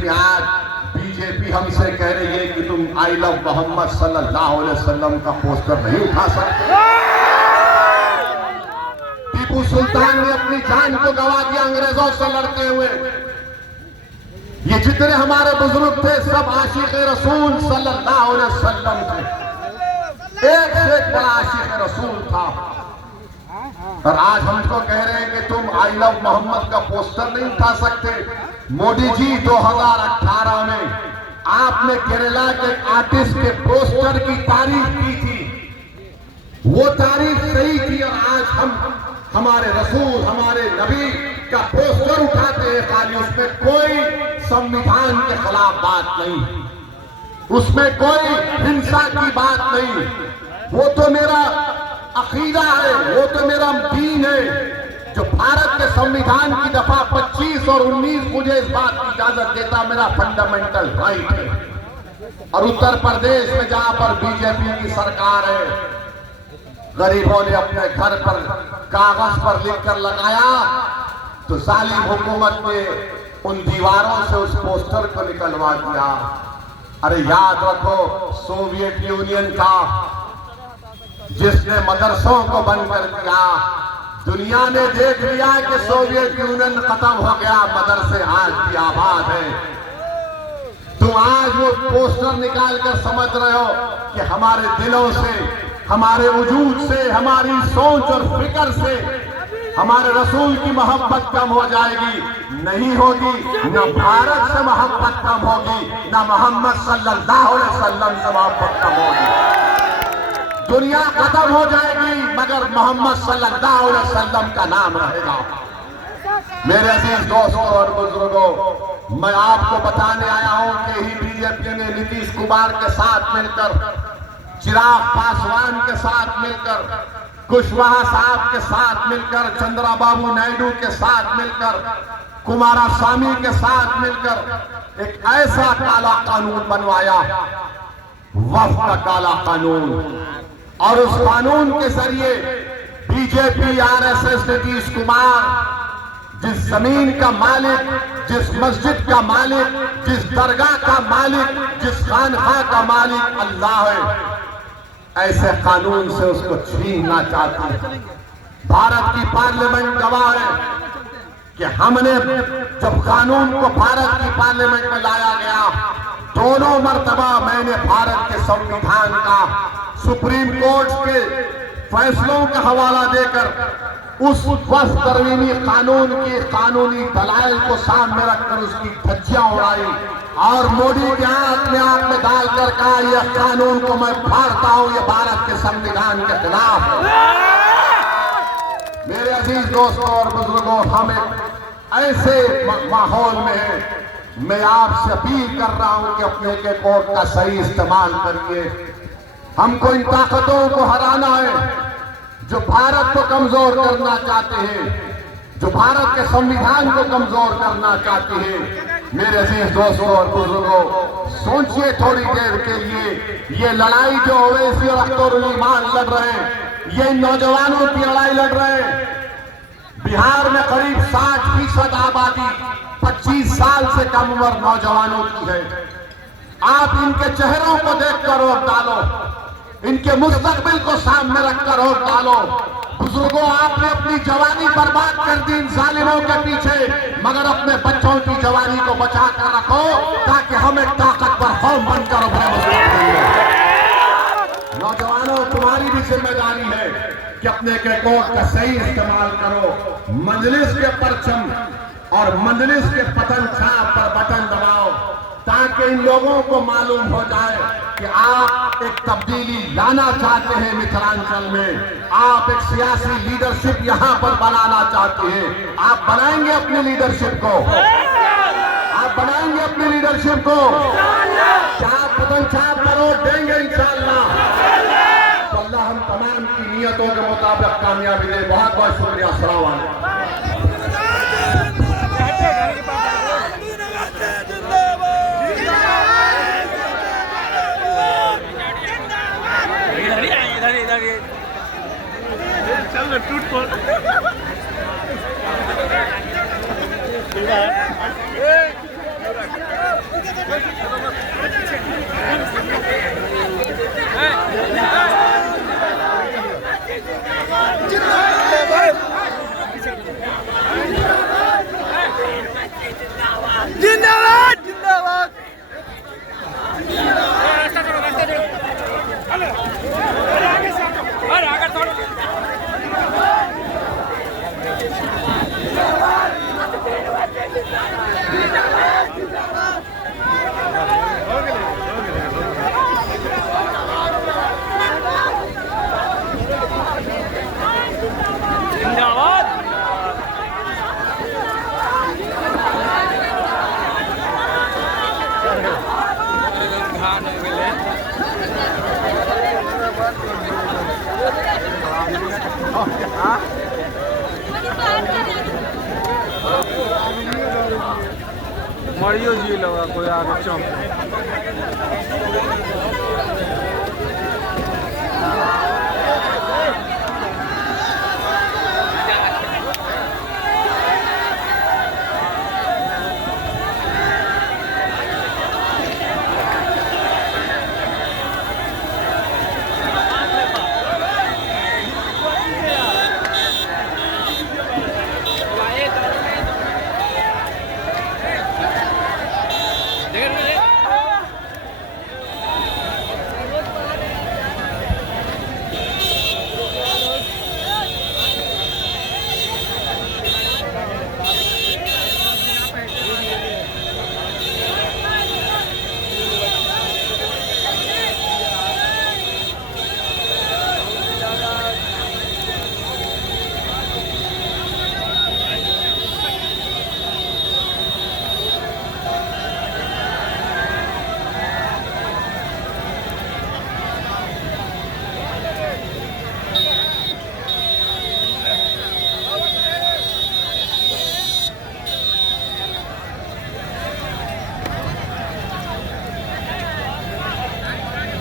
में आज बीजेपी हमसे कह रही है कि तुम आई लव मोहम्मद सल्लल्लाहु अलैहि वसल्लम का पोस्टर नहीं उठा सकते। टीपू सुल्तान ने अपनी जान को गंवा दिया अंग्रेजों से लड़ते हुए। ये जितने हमारे बुजुर्ग थे सब आशिक रसूल सल्लल्लाहु अलैहि वसल्लम थे, एक से एक बड़ा आशिक रसूल था। और आज हमको कह रहे हैं कि तुम आई लव मोहम्मद का पोस्टर नहीं उठा सकते। मोदी जी 2018 में आपने केरला के आर्टिस्ट के पोस्टर की तारीफ की थी, वो तारीफ सही थी। और आज हम हमारे रसूल हमारे नबी का पोस्टर उठाते हैं, खाली उसमें कोई संविधान के खिलाफ बात नहीं, उसमें कोई हिंसा की बात नहीं। वो तो मेरा अकीदा है, वो तो मेरा दीन है। जो भारत के संविधान की दफा 25 और 19 मुझे इस बात की इजाजत देता, मेरा फंडामेंटल राइट है। और उत्तर प्रदेश में जहां पर बीजेपी की सरकार है, गरीबों ने अपने घर पर कागज पर लिखकर लगाया, तो जालिम हुकूमत ने उन दीवारों से उस पोस्टर को निकलवा दिया। अरे याद रखो, सोवियत यूनियन था जिसने मदरसों को बंद कर दिया। दुनिया ने देख लिया कि सोवियत यूनियन खत्म हो गया, मदरसे आज भी आबाद है। तुम आज वो पोस्टर निकाल कर समझ रहे हो कि हमारे दिलों से, हमारे वजूद से, हमारी सोच और फिक्र से हमारे रसूल की मोहब्बत कम हो जाएगी? नहीं होगी। न भारत से मोहब्बत कम होगी, न मोहम्मद सल्लल्लाहु अलैहि वसल्लम से मोहब्बत कम होगी। दुनिया खत्म हो जाएगी मगर मोहम्मद सल्लल्लाहु अलैहि वसल्लम का नाम रहेगा। मेरे अजीज दोस्तों और बुजुर्गों, मैं आपको बताने आया हूं कि ही बीजेपी ने नीतीश कुमार के साथ मिलकर, चिराग पासवान के साथ मिलकर, कुशवाहा साहब के साथ मिलकर, चंद्रबाबू नायडू के साथ मिलकर, कुमारस्वामी के साथ मिलकर एक ऐसा काला कानून बनवाया, वक्फ का काला कानून। और उस कानून के जरिए बीजेपी, आरएसएस, नीतीश कुमार जिस जमीन का मालिक, जिस मस्जिद का मालिक, जिस दरगाह का मालिक, जिस खानखा का मालिक अल्लाह है, ऐसे कानून से उसको छीनना चाहते हैं। भारत की पार्लियामेंट गवाह है कि हमने जब कानून को भारत की पार्लियामेंट में लाया गया, दोनों मर्तबा मैंने भारत के संविधान का, सुप्रीम कोर्ट के फैसलों का हवाला देकर उस वक्फ तरमीमी कानून की कानूनी दलाइल को सामने रखकर उसकी धज्जियां उड़ाई और मोदी के आंख में डालकर कहा, यह कानून को मैं फाड़ता हूं, यह भारत के संविधान के खिलाफ है। मेरे अजीज दोस्तों और बुजुर्गों, हम एक ऐसे माहौल में हैं, मैं आपसे अपील कर रहा हूं कि अपने के कोर्ट का सही इस्तेमाल करिए। हमको इन ताकतों को हराना है जो भारत को कमजोर करना चाहते हैं, जो भारत के संविधान को कमजोर करना चाहते हैं। मेरे अजीज दोस्तों और बुजुर्गों, सोचिए थोड़ी देर के लिए, ये लड़ाई जो ओवैसी और अख्तरुल ईमान लड़ रहे हैं, ये नौजवानों की लड़ाई लड़ रहे हैं। बिहार में करीब 60% आबादी 25 साल से कम उम्र नौजवानों की है। आप इनके चेहरों को देखकर वोट डालो, इनके मुस्तकबिल को सामने रखकर वोट डालो। बुजुर्गों, आपने अपनी जवानी बर्बाद कर दी इन जालिमों के पीछे, मगर अपने बच्चों की जवानी को बचा कर रखो ताकि हम एक ताकतवर कौम बनकर उभरे। नौजवानों, तुम्हारी भी जिम्मेदारी है कि अपने के कोर्ट का सही इस्तेमाल करो। मजलिस के परचम और मजलिस के पतन छाप पर बटन दबाओ ताकि इन लोगों को मालूम हो जाए कि आप एक तब्दीली लाना चाहते हैं मिथिलांचल में। आप एक सियासी लीडरशिप यहाँ पर बनाना चाहते हैं। आप बनाएंगे अपनी लीडरशिप को, आप बनाएंगे अपनी लीडरशिप को। क्या आप पतन छाप पर वोट देंगे इंशाअल्लाह? तो अल्लाह हम तमाम की नियतों के मुताबिक कामयाबी दे। बहुत बहुत शुक्रिया। अस्सलाम वालेकुम। चल टूट पड़ जिंदाबाद जिंदाबाद मरियो जी लगा कोई आगे चौंक